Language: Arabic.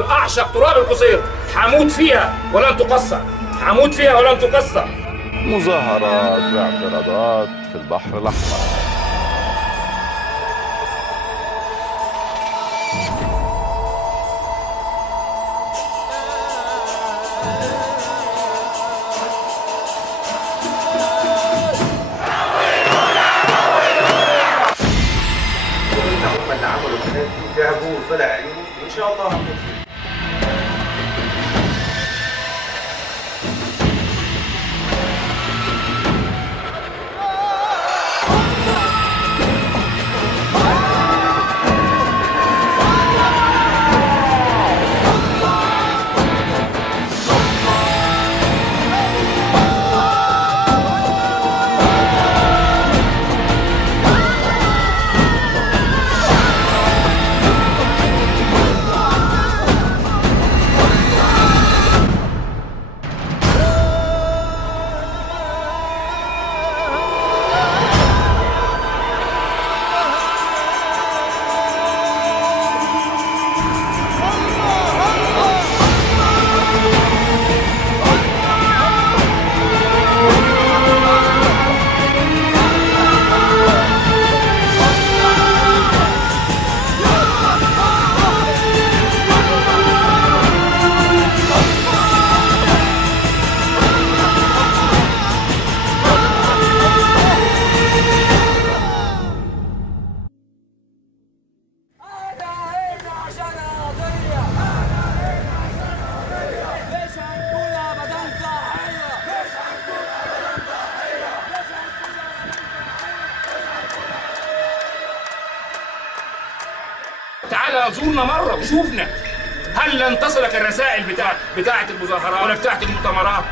اعشق تراب القصير، حموت فيها ولن تقصر، حموت فيها ولن تقصر. مظاهرات واعتراضات في البحر الأحمر. هم اللي عملوا الحاجات دي وجابوه وطلع عيوب، وان شاء الله هنموت فيه. تعال زورنا مرة وشوفنا، هل لن تصلك الرسائل بتاعت المظاهرات ولا بتاعت المؤتمرات؟